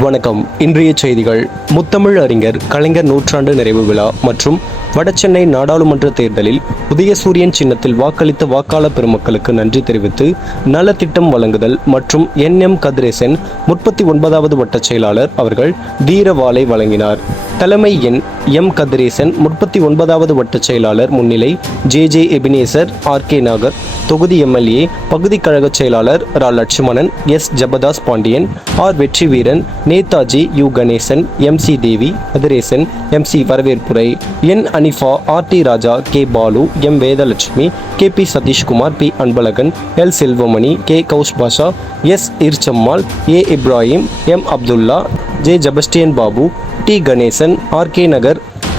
வணக்கம். இன்றைய செய்திகள். முத்தமிழ் அறிஞர் கலைஞர் நூற்றாண்டு நிறைவு விழா மற்றும் வடசென்னை நாடாளுமன்ற தேர்தலில் உதயசூரியன் சின்னத்தில் வாக்களித்த வாக்காளர் பெருமக்களுக்கு நன்றி தெரிவித்து நலத்திட்டம் வழங்குதல் மற்றும் என். எம். கதிரேசன் முப்பத்தி ஒன்பதாவது வட்ட செயலாளர் அவர்கள் தீரவாலை வழங்கினார். தலைமை எண் எம் கதிரேசன் முப்பத்தி ஒன்பதாவது வட்டச் செயலாளர் முன்னிலை J J Ebenezer R K Nagar தொகுதி எம்எல்ஏ பகுதி கழக செயலாளர் Ra Lakshmanan S Jabadas Pandian R Vetri Veeran Netaji U Ganesan M C Devi Kathiresan M C வரவேற்புரை N Anifa R D Raja K Balu M Vedalakshmi K P Satheeshkumar P Anbazhagan L Selvamani K Gouse Basha S Irchammal A Ibrahim M Abdulla J Jabastian Babu T Ganesan R K Nagar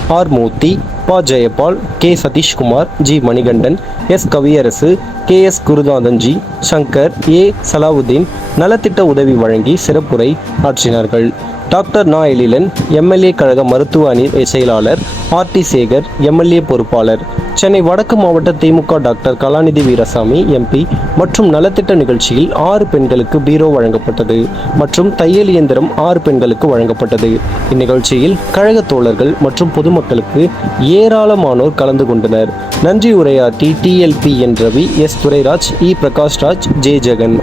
R Murthy Pa. Jayapal K. Satheeshkumar G. Manikandan S. Kaviarasu K. S. Gurunathanji Shankar A. Salahuddin நலத்திட்ட உதவி வழங்கி சிறப்புரை ஆற்றினார்கள். Doctor நா Ezhilan MLA கழக மருத்துவ அணி செயலாளர் R D Sekar MLA பொறுப்பாளர் சென்னை வடக்கு மாவட்ட திமுக டாக்டர் கலாநிதி வீரசாமி எம்பி மற்றும் நலத்திட்ட நிகழ்ச்சியில் ஆறு பெண்களுக்கு பீரோ வழங்கப்பட்டது மற்றும் தையல் இயந்திரம் ஆறு பெண்களுக்கு வழங்கப்பட்டது. இந்நிகழ்ச்சியில் கழக தோழர்கள் மற்றும் பொதுமக்களுக்கு ஏராளமானோர் கலந்து கொண்டனர். நன்றி உரையாற்றி TLP N Ravi S Durairaj E Prakashraj J Jagan.